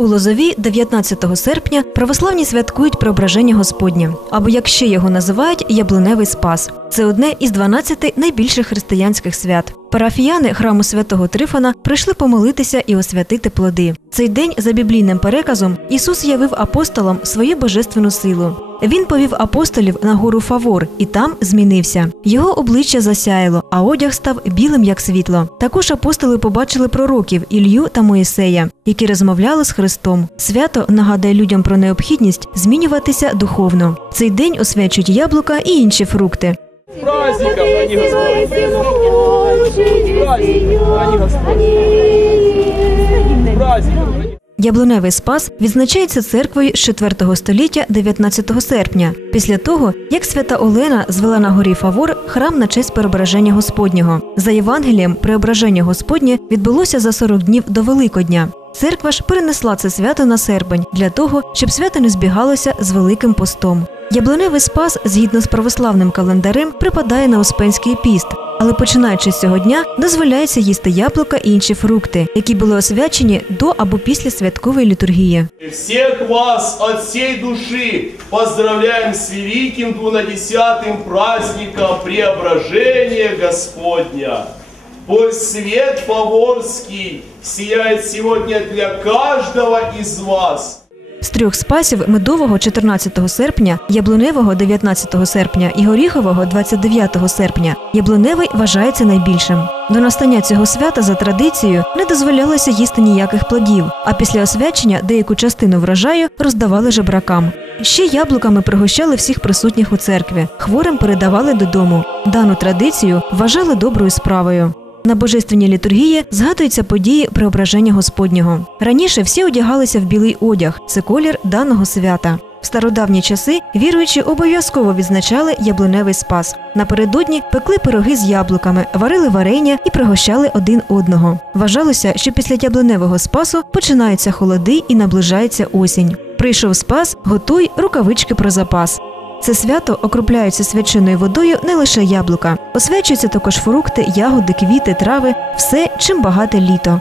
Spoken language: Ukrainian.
У Лозові 19 серпня православні святкують Преображення Господнє, або як ще його називають Яблуневий Спас. Це одне із 12 найбільших християнських свят. Парафіяни храму святого Трифона прийшли помолитися і освятити плоди. Цей день, за біблійним переказом, Ісус явив апостолам свою божественну силу. Він повів апостолів на гору Фавор і там змінився. Його обличчя засяяло, а одяг став білим як світло. Також апостоли побачили пророків Ілью та Моїсея, які розмовляли з Христом. Свято нагадує людям про необхідність змінюватися духовно. Цей день освячують яблука і інші фрукти. Праздником, храни Господь! Праздником, Яблуневий спас відзначається церквою з 4 століття 19 серпня, після того, як свята Олена звела на горі Фавор храм на честь переображення Господнього. За Євангелієм, преображення Господнє відбулося за 40 днів до Великодня. Церква ж перенесла це свято на серпень для того, щоб свято не збігалося з Великим постом. Яблуневий спас, згідно з православним календарем, припадає на Успенський піст, але починаючи з цього дня дозволяється їсти яблука і інші фрукти, які були освячені до або після святкової літургії. Всех вас от всей души поздравляем с великим двунадесятым праздником Преображения Господня. Пусть свет Фаворский сияет сегодня для каждого из вас. З трьох спасів медового 14 серпня, яблуневого 19 серпня і горіхового 29 серпня. Яблуневий вважається найбільшим. До настання цього свята за традицією не дозволялося їсти ніяких плодів, а після освячення деяку частину врожаю роздавали жебракам. Ще яблуками пригощали всіх присутніх у церкві. Хворим передавали додому. Дану традицію вважали доброю справою. На божественній літургії згадуються події преображення Господнього. Раніше всі одягалися в білий одяг, це колір даного свята. В стародавні часи віруючі обов'язково відзначали яблуневий спас. Напередодні пекли пироги з яблуками, варили варення і пригощали один одного. Вважалося, що після яблуневого спасу починаються холоди і наближається осінь. Прийшов спас, готуй рукавички про запас. Це свято окропляються свяченою водою не лише яблука, освячуються також фрукти, ягоди, квіти, трави, все, чим багате літо.